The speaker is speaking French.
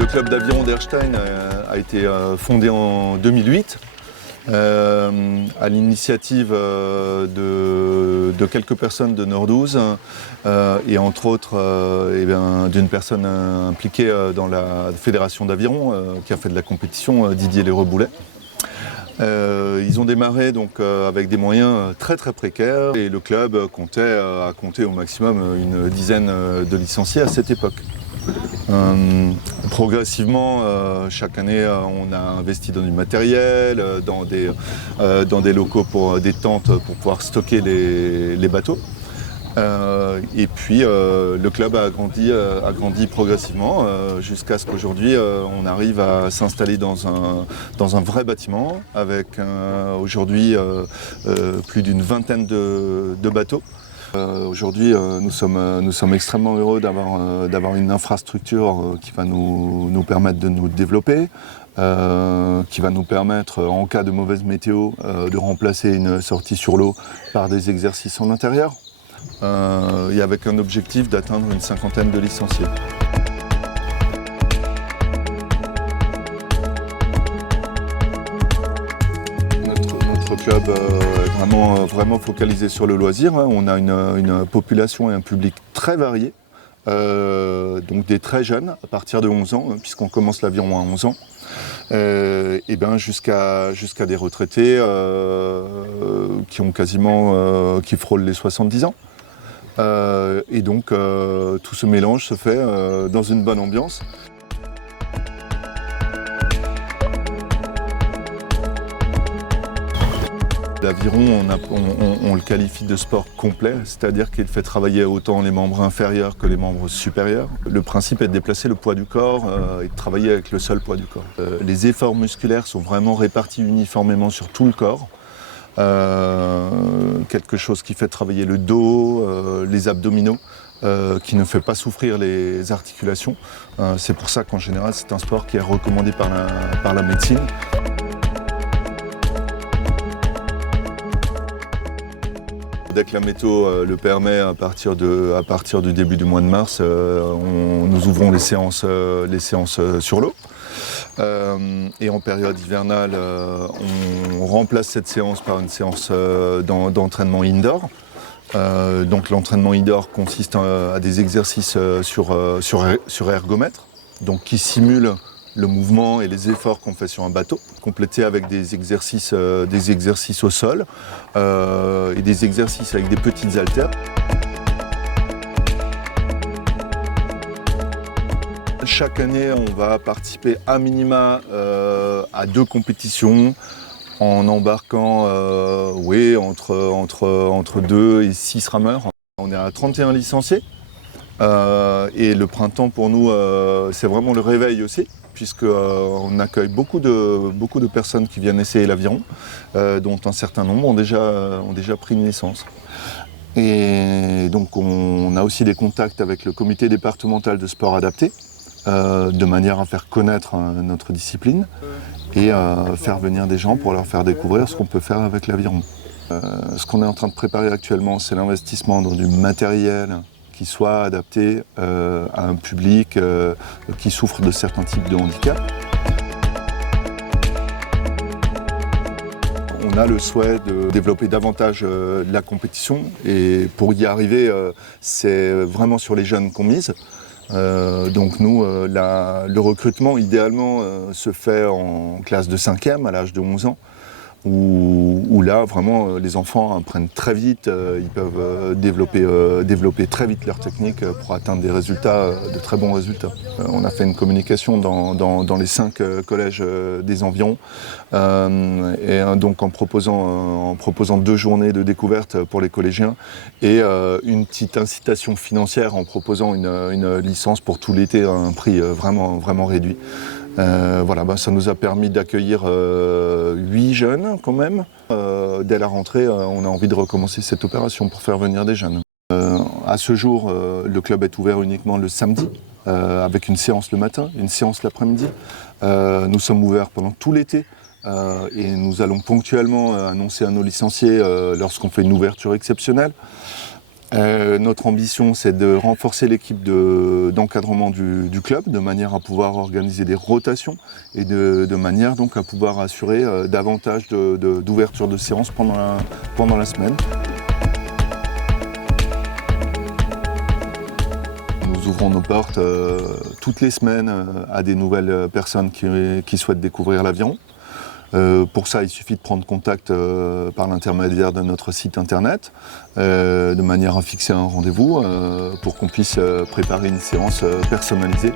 Le club d'aviron d'Erstein a été fondé en 2008 à l'initiative de quelques personnes de Nordouze et entre autres d'une personne impliquée dans la fédération d'aviron qui a fait de la compétition, Didier Léreux-Boulet. Ils ont démarré donc avec des moyens très très précaires et le club a compté au maximum une dizaine de licenciés à cette époque. Progressivement, chaque année, on a investi dans du matériel, dans des locaux pour des tentes pour pouvoir stocker les bateaux. Et puis le club a grandi progressivement jusqu'à ce qu'aujourd'hui on arrive à s'installer dans un vrai bâtiment avec aujourd'hui plus d'une vingtaine de bateaux. Aujourd'hui nous sommes extrêmement heureux d'avoir une infrastructure qui va nous permettre de nous développer, qui va nous permettre en cas de mauvaise météo de remplacer une sortie sur l'eau par des exercices en intérieur. Et avec un objectif d'atteindre une cinquantaine de licenciés. Notre club est vraiment focalisé sur le loisir. On a une population et un public très varié, donc des très jeunes, à partir de 11 ans, puisqu'on commence l'aviron à 11 ans. Et bien jusqu'à des retraités qui frôlent les 70 ans. Et donc tout ce mélange se fait dans une bonne ambiance. L'aviron, on le qualifie de sport complet, c'est-à-dire qu'il fait travailler autant les membres inférieurs que les membres supérieurs. Le principe est de déplacer le poids du corps et de travailler avec le seul poids du corps. Les efforts musculaires sont vraiment répartis uniformément sur tout le corps. Quelque chose qui fait travailler le dos, les abdominaux, qui ne fait pas souffrir les articulations. C'est pour ça qu'en général c'est un sport qui est recommandé par la médecine. Dès que la météo le permet, à partir du début du mois de mars, nous ouvrons les séances sur l'eau. Et en période hivernale, on remplace cette séance par une séance d'entraînement indoor. Donc l'entraînement indoor consiste à des exercices sur ergomètre, donc qui simulent le mouvement et les efforts qu'on fait sur un bateau, complétés avec des exercices au sol et des exercices avec des petites haltères. Chaque année, on va participer à minima à 2 compétitions en embarquant entre 2 et 6 rameurs. On est à 31 licenciés et le printemps pour nous, c'est vraiment le réveil aussi, puisqu'on accueille beaucoup de personnes qui viennent essayer l'aviron, dont un certain nombre ont déjà pris une licence. Et donc on a aussi des contacts avec le comité départemental de sport adapté, de manière à faire connaître notre discipline et faire venir des gens pour leur faire découvrir ce qu'on peut faire avec l'aviron. Ce qu'on est en train de préparer actuellement, c'est l'investissement dans du matériel qui soit adapté à un public qui souffre de certains types de handicap. On a le souhait de développer davantage la compétition et pour y arriver, c'est vraiment sur les jeunes qu'on mise. Donc nous, le recrutement idéalement se fait en classe de 5e à l'âge de 11 ans. Où là vraiment les enfants apprennent très vite, ils peuvent développer très vite leur technique pour atteindre de très bons résultats. On a fait une communication dans les 5 collèges des environs et donc en proposant 2 journées de découverte pour les collégiens et une petite incitation financière en proposant une licence pour tout l'été à un prix vraiment réduit. Ça nous a permis d'accueillir 8 jeunes quand même. Dès la rentrée, on a envie de recommencer cette opération pour faire venir des jeunes. À ce jour, le club est ouvert uniquement le samedi, avec une séance le matin, une séance l'après-midi. Nous sommes ouverts pendant tout l'été et nous allons ponctuellement annoncer à nos licenciés lorsqu'on fait une ouverture exceptionnelle. Notre ambition, c'est de renforcer l'équipe d'encadrement du club, de manière à pouvoir organiser des rotations et de manière donc à pouvoir assurer davantage d'ouverture de séances pendant la semaine. Nous ouvrons nos portes toutes les semaines à des nouvelles personnes qui souhaitent découvrir l'aviron. Pour ça, il suffit de prendre contact par l'intermédiaire de notre site internet, de manière à fixer un rendez-vous pour qu'on puisse préparer une séance personnalisée.